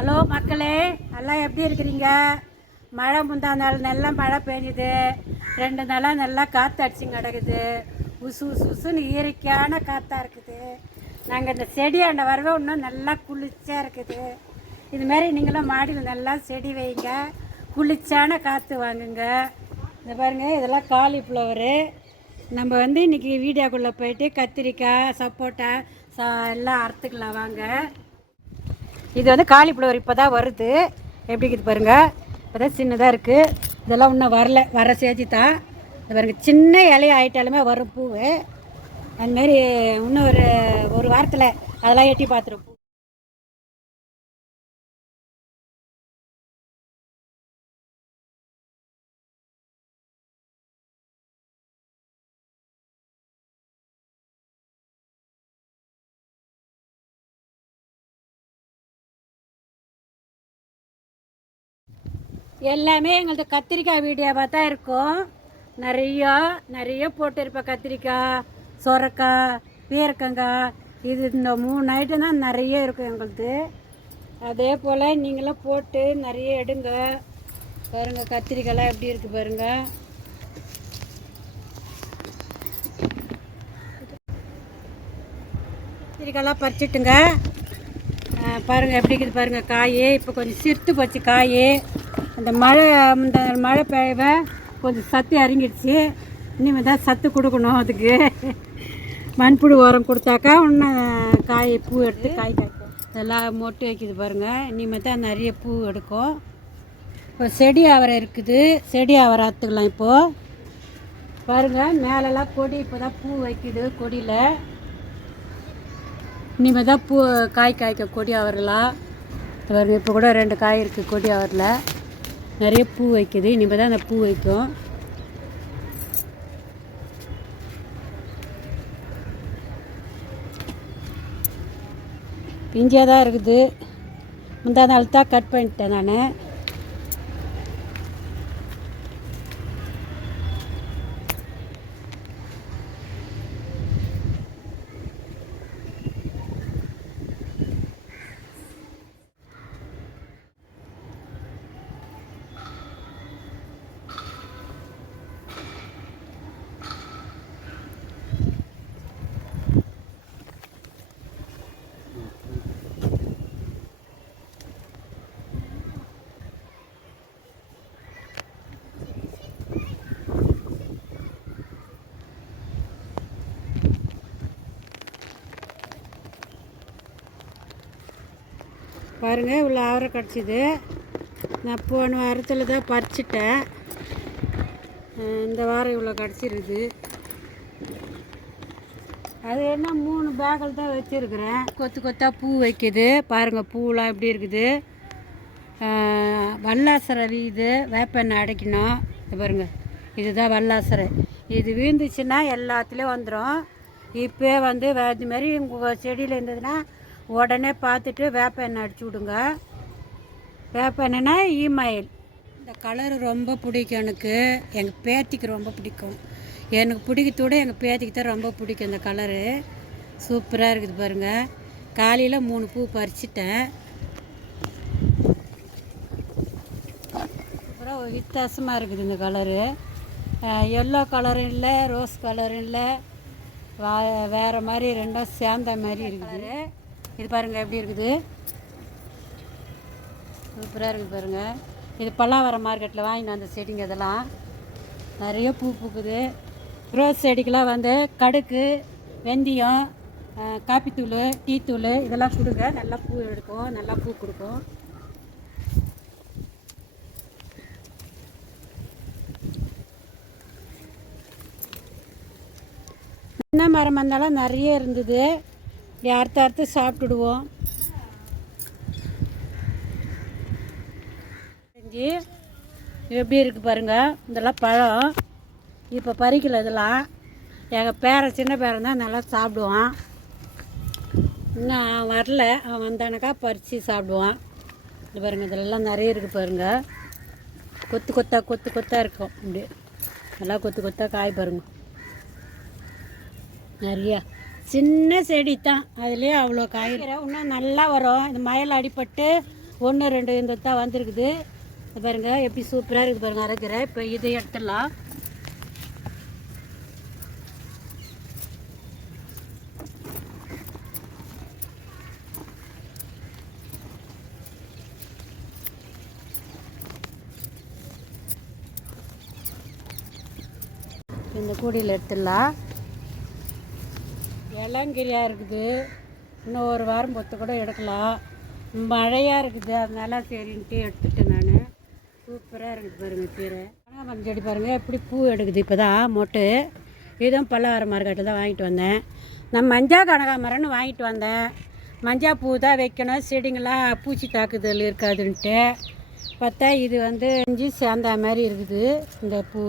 Hello மக்களே, எல்லாம் எப்படி இருக்கிறீங்க? மழை முந்தா நாள் நல்லா மழை பெஞ்சுது. 2 நாளாக நல்லா காற்று அடிச்சு கிடக்குது. உசு உசு உசுன்னு இயற்கையான காற்றாக இருக்குது. நாங்கள் இந்த செடியாண்ட வரவே இன்னும் நல்லா குளிர்ச்சியாக இருக்குது. இதுமாரி நீங்களும் மாடியில் நல்லா செடி வைங்க, குளிர்ச்சியான காற்று வாங்குங்க. இந்த பாருங்கள், இதெல்லாம் காலிஃப்ளவரு. நம்ம இன்றைக்கி வீடியோக்குள்ளே போயிட்டு கத்திரிக்காய், சப்போட்டா எல்லாம் அறுத்துக்கலாம் வாங்க. இது காலிஃப்ளவர் இப்போ தான் வருது. எப்படி இருக்குது பாருங்கள், இப்போ தான் சின்னதாக இருக்குது. இதெல்லாம் இன்னும் வரல, வர சேஜி தான். இது பாருங்கள், சின்ன இலைய ஆகிட்டாலுமே வரும் பூ. அதுமாரி இன்னும் ஒரு வாரத்தில் அதெல்லாம் எட்டி பார்த்துரும். எல்லாமே எங்களது கத்திரிக்காய் வீடியோவாக தான் இருக்கும். நிறைய போட்டிருப்பேன். கத்திரிக்காய், சொரக்காய், பீரக்கங்காய், இந்த 3 ஐட்டம் தான் நிறைய இருக்கும் எங்களது. அதே போல் நீங்களும் போட்டு நிறைய எடுங்க. பாருங்கள், கத்திரிக்காய்லாம் எப்படி இருக்குது பாருங்கள். கத்திரிக்காயெல்லாம் பறிச்சிட்டுங்க. பாருங்கள் எப்படி இருக்குது பாருங்கள். காய் இப்போ கொஞ்சம் சிறுத்து போச்சு. காய் இந்த மழை பெய்ய கொஞ்சம் சத்து இறங்கிடுச்சு. இனிமேல் தான் சத்து கொடுக்கணும். அதுக்கு மண்புழு உரம் கொடுத்தாக்கா இன்னும் காய் பூ எடுத்து காய் காய்க்கும். இதெல்லாம் மொட்டு வைக்கிது பாருங்கள். இனிமேல் தான் நிறைய பூ எடுக்கும். இப்போ செடி அவரை இருக்குது. செடி அவரை அறுத்துக்கலாம். இப்போது பாருங்கள், மேலெல்லாம் கொடி இப்போ தான் பூ வைக்குது. கொடியில் இனிமேல் தான் பூ காய்க்க கொடி அவரெலாம். பாருங்கள், இப்போ கூட 2 காய் இருக்குது கொடி அவரில். நிறைய பூ வைக்குது. இனிமேல் தான் அந்த பூ வைக்கும். பிஞ்சியாக தான் இருக்குது. முந்தா நாள் தான் கட் பண்ணிட்டேன் நான். பாருங்கள், இவ்வளோ அவரை கிடச்சிது. நான் போன வாரத்தில் தான் பறிச்சிட்டேன். இந்த வாரம் இவ்வளோ கிடச்சிருக்குது. அது என்ன 3 பேக்கில் தான் வச்சுருக்குறேன். கொத்தாக பூ வைக்குது. பாருங்கள், பூவெலாம் எப்படி இருக்குது. வல்லாசரை வீது வேப்பெண்ணெய் அடைக்கணும். இது பாருங்கள், இதுதான் வல்லாசரை. இது வீழ்ந்துச்சுன்னா எல்லாத்துலேயும் வந்துடும். இப்போ இதுமாரி உங்கள் செடியில் இருந்ததுன்னா உடனே பார்த்துட்டு வேப்ப எண்ணெய் அடிச்சு விடுங்க. வேப்ப எண்ணெய்னா ஈமாயில். இந்த கலரு ரொம்ப பிடிக்கும் எனக்கு. எங்கள் பேத்திக்கு ரொம்ப பிடிக்கும். எனக்கு பிடிக்கிறதோட எங்கள் பேத்திக்கு தான் ரொம்ப பிடிக்கும். இந்த கலரு சூப்பராக இருக்குது பாருங்கள். காலையில் 3 பூ பறிச்சிட்டேன். அப்புறம் வித்தியாசமாக இருக்குது இந்த கலரு. எல்லோ கலரும் இல்லை, ரோஸ் கலரும் இல்லை, வேறு மாதிரி ரெண்டும் சேர்ந்த மாதிரி இருக்குது. இது பாருங்கள் எப்படி இருக்குது. சூப்பராக இருக்குது பாருங்கள். இது பல்லாவரம் மார்க்கெட்டில் வாங்கிட்டு வந்த செடிங்க. இதெல்லாம் நிறைய பூ பூக்குது. ரோஸ் செடிக்கெலாம் கடுகு, வெந்தயம், காப்பித்தூள், டீத்தூள் இதெல்லாம் கொடுங்க. நல்லா பூ எடுக்கும், நல்லா பூ கொடுக்கும். என்ன மரம் வந்தாலும் நிறைய இருந்தது. இப்படி அறுத்து சாப்பிட்டுடுவோம். எப்படி இருக்குது பாருங்கள். இதெல்லாம் பழம் இப்போ பறிக்கல. இதெல்லாம் எங்கள் சின்ன பேரன் தான் நல்லா சாப்பிடுவான். இன்னும் அவன் வரல. அவன் வந்தானாக்கா பறித்து சாப்பிடுவான். இது பாருங்கள், இதெல்லாம் நிறைய இருக்குது பாருங்கள். கொத்தாக இருக்கும். இப்படி நல்லா கொத்தாக காய் பாருங்கள். நிறையா சின்ன செடி தான், அதுலேயே அவ்வளோ காய்கறி இன்னும் நல்லா வரும். இந்த மழையில் அடிபட்டு 1 2 இந்த தான் வந்திருக்குது. பாருங்கள் எப்படி சூப்பராக இருக்குது பாருங்கள் அரைக்கிறேன். இப்போ இதை எடுத்துடலாம். இந்த கூடையில் எடுத்துடலாம். இளங்கிரியாக இருக்குது, இன்னும் 1 வாரம் பொத்து கூட எடுக்கலாம். மழையாக இருக்குது, அதனால சரின்ட்டு எடுத்துட்டேன் நான். சூப்பராக இருக்குது பாருங்கள் கீரை. கனகாமரம் செடி பாருங்கள் எப்படி பூ எடுக்குது. இப்போ தான் மொட்டு இதுவும் பல்லவரம் மார்க்கெட்டில் தான் வாங்கிட்டு வந்தேன். நான் மஞ்சள் கனகாமரம்னு வாங்கிட்டு வந்தேன். மஞ்சள் பூ தான் வைக்கணும், செடிங்களாம் பூச்சி தாக்குதல் இருக்காதுன்ட்டு பார்த்தா இது வந்து இஞ்சி சேர்ந்த மாதிரி இருக்குது இந்த பூ.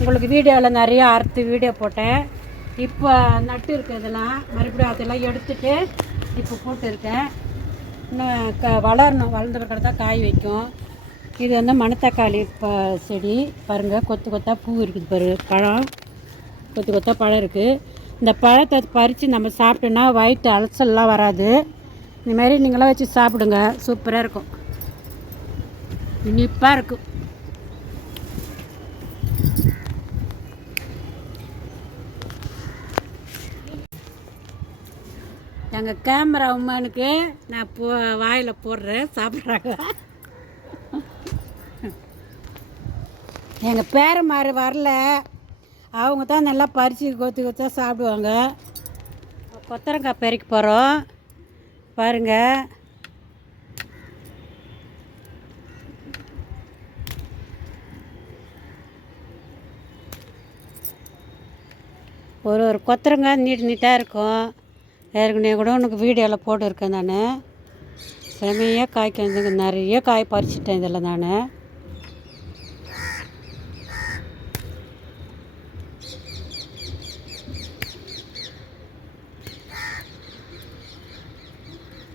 உங்களுக்கு வீடியோவில் நிறைய அறுத்து வீடியோ போட்டேன். இப்போ நட்டு இருக்கிறதெல்லாம் மறுபடியும் அதெல்லாம் எடுத்துகிட்டு இப்போ போட்டுருக்கேன். இன்னும் வளரணும், வளர்ந்த பிறகு தான் காய் வைக்கும். இது வந்து மணத்தக்காளி செடி பாருங்கள், கொத்து கொத்தாக பூ இருக்குது பாரு, பழம் கொத்து கொத்தாக பழம் இருக்குது. இந்த பழத்தை பறித்து நம்ம சாப்பிட்டோன்னா வயிற்று அலசல்லாம் வராது. இந்தமாரி நீங்களாம் வச்சு சாப்பிடுங்க, சூப்பராக இருக்கும், இனிப்பாக இருக்கும். எங்கள் கேமரா உமானுக்கு நான் வாயில் போடுறேன், சாப்பிட்றாங்க. எங்கள் பேரமாரு வரல, அவங்க தான் நல்லா பறித்து கொத்தி கொத்தா சாப்பிடுவாங்க. கொத்தரங்காய் பறிக்க போகிறோம் பாருங்கள். ஒரு கொத்தரங்காய் நீட்டாக இருக்கும். ஏற்கனவே கூட உனக்கு வீடியோவில் போட்டுருக்கேன் நான். செமையாக காய்க்கு நிறைய காய் பறிச்சிட்டேன் இதில் நான்.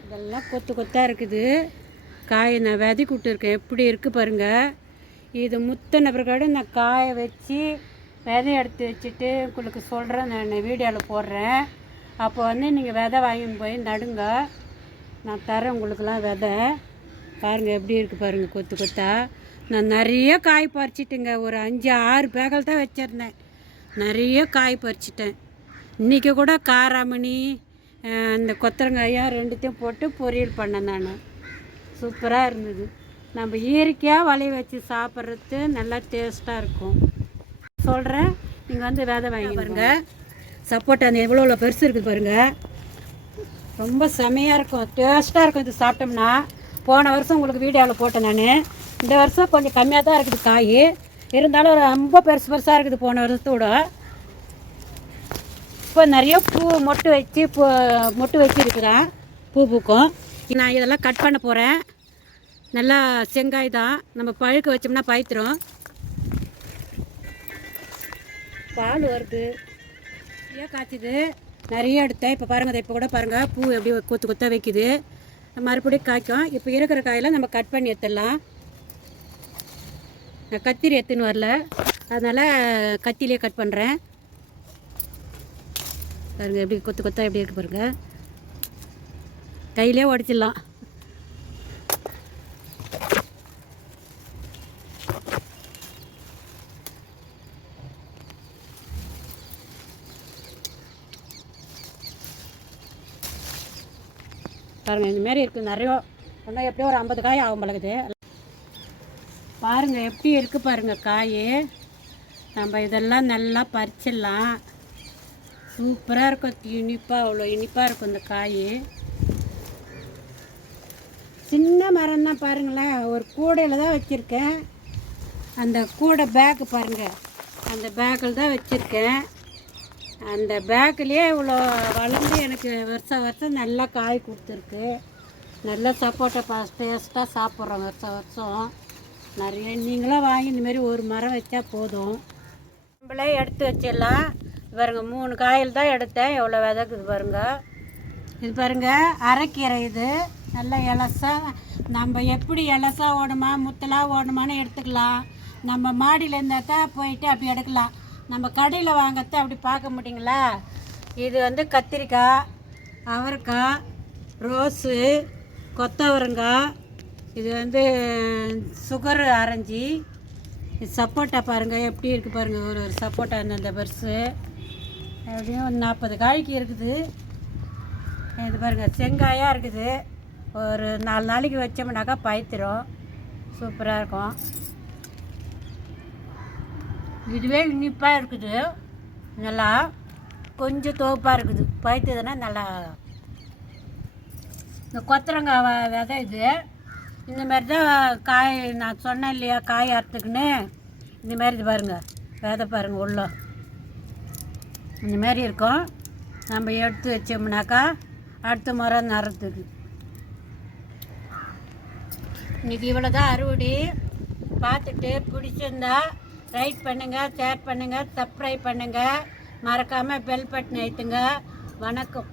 இதெல்லாம் கொத்து கொத்தாக இருக்குது காய். நான் விதைக்கு விட்டுருக்கேன், எப்படி இருக்குது பாருங்கள். இது முத்தின பிறகு நான் காய வச்சு விதை எடுத்து வச்சுட்டு உங்களுக்கு சொல்கிறேன், நான் வீடியோவில் போடுறேன். அப்போ வந்து நீங்கள் விதை வாங்கின்னு போய் நடுங்க, நான் தரேன் உங்களுக்கெல்லாம் விதை. பாருங்கள் எப்படி இருக்குது பாருங்கள் கொத்து கொத்தா. நான் நிறைய காய் பறிச்சிட்டுங்க, ஒரு 5 6 பேக்கல் தான் வச்சுருந்தேன். நிறைய காய் பறிச்சிட்டேன். இன்றைக்கி கூட காராமணி இந்த கொத்தரங்காயாக 2த்தையும் போட்டு பொரியல் பண்ணேன் நான். சூப்பராக இருந்தது. நம்ம இயற்கையாக வளைய வச்சு சாப்பிட்றது நல்லா டேஸ்ட்டாக இருக்கும். சொல்கிறேன், நீங்கள் வந்து விதை வாங்கி பாருங்கள். சப்போட்டா அந்த எவ்வளோ பெருசு இருக்குது பாருங்கள், ரொம்ப செமையாக இருக்கும், டேஸ்ட்டாக இருக்கும். இது சாப்பிட்டோம்னா போன வருஷம் உங்களுக்கு வீடியோவில் போட்டேன் நான். இந்த வருஷம் கொஞ்சம் கம்மியாக தான் இருக்குது காய், இருந்தாலும் ரொம்ப பெருசாக இருக்குது போன வருஷத்தோட. இப்போ நிறைய பூ மொட்டு வச்சு இருக்குதான், பூ பூக்கும். நான் இதெல்லாம் கட் பண்ண போகிறேன். நல்லா செங்காய் தான், நம்ம பழுக்க வச்சோம்னா பழுத்துரும். பால் வருது, நிறைய காய்ச்சிது, நிறைய எடுத்தேன். இப்போ பாருங்கள், இப்போ கூட பாருங்கள் பூ எப்படி கொத்து கொத்தாக வைக்குது. மறுபடியும் காய்க்கும். இப்போ இருக்கிற காயெல்லாம் நம்ம கட் பண்ணி எடுத்துடலாம். நான் கத்திரி எடுத்துன்னு வரல, அதனால் கத்திலே கட் பண்ணுறேன். பாருங்கள் எப்படி கொத்து கொத்தாக எப்படி இருக்குது பாருங்கள், கையிலே உடச்சிடலாம். பாருங்கள் இந்தமாரி இருக்குது நிறைய, ஒன்றும் எப்படியும் ஒரு 50 காய் ஆகும் பழகுது. பாருங்கள் எப்படி இருக்குது பாருங்கள் காய். நம்ம இதெல்லாம் நல்லா பறிச்சிடலாம், சூப்பராக இருக்கும், இனிப்பாக, அவ்வளோ இனிப்பாக இருக்கும் இந்த காய். சின்ன மரம் தான் பாருங்களேன், ஒரு கூடையில் தான் வச்சுருக்கேன். அந்த கூடை பேக்கு பாருங்கள், அந்த பேக்கில் தான் வச்சுருக்கேன். அந்த பேக்கிலே இவ்வளோ வளர்ந்து எனக்கு வருஷம் நல்லா காய் கொடுத்துருக்கு. நல்லா சப்போட்டா டேஸ்ட்டாக சாப்பிட்றோம் வருஷம். நிறைய நீங்களாம் வாங்கி இந்தமாரி ஒரு மரம் வச்சா போதும். நம்மளே எடுத்து வச்சிடலாம். பாருங்கள் 3 காயில் தான் எடுத்தேன், எவ்வளோ விதக்குது பாருங்கள். இது பாருங்கள் அரைக்கீரை, இது நல்லா இலசா. நம்ம எப்படி இலசா ஓடுமா முத்தலாக ஓடுமான்னு எடுத்துக்கலாம். நம்ம மாடியில் இருந்தால் தான் போயிட்டு அப்படி எடுக்கலாம். நம்ம கடையில் வாங்கிறத அப்படி பார்க்க மாட்டிங்களா. இது வந்து கத்திரிக்காய், அவரைக்காய், ரோஸு, கொத்தவரங்காய், இது வந்து சுகர் ஆரஞ்சு, இது சப்போட்டா பாருங்கள் எப்படி இருக்குது பாருங்கள். ஒரு சப்போட்டா அந்த பெருசு எப்படியும் ஒரு 40 காய்க்கு இருக்குது. இது பாருங்கள் செங்காயாக இருக்குது. ஒரு 4 நாளைக்கு வச்சோம்னாக்கா பழுத்துரும், சூப்பராக இருக்கும். இதுவே இனிப்பாக இருக்குது, நல்லா கொஞ்சம் தோப்பாக இருக்குது. பழுத்ததுன்னா நல்லா. இந்த கொத்தரங்காய் விதை இது இந்தமாரி தான் காய். நான் சொன்னேன் இல்லையா காய் அறுத்துக்குன்னு, இந்தமாரி இது பாருங்கள் விதை பாருங்கள் உள்ள இந்தமாரி இருக்கும். நம்ம எடுத்து வச்சோம்னாக்கா அடுத்த முறை நடுறதுக்கு. இன்றைக்கி இவ்வளோ தான் அறுவடை. பார்த்துட்டு பிடிச்சிருந்தா லைக் பண்ணுங்கள், ஷேர் பண்ணுங்கள், சப்ஸ்கிரைப் பண்ணுங்கள், மறக்காமல் பெல் பட்டன் அழுத்துங்க. வணக்கம்.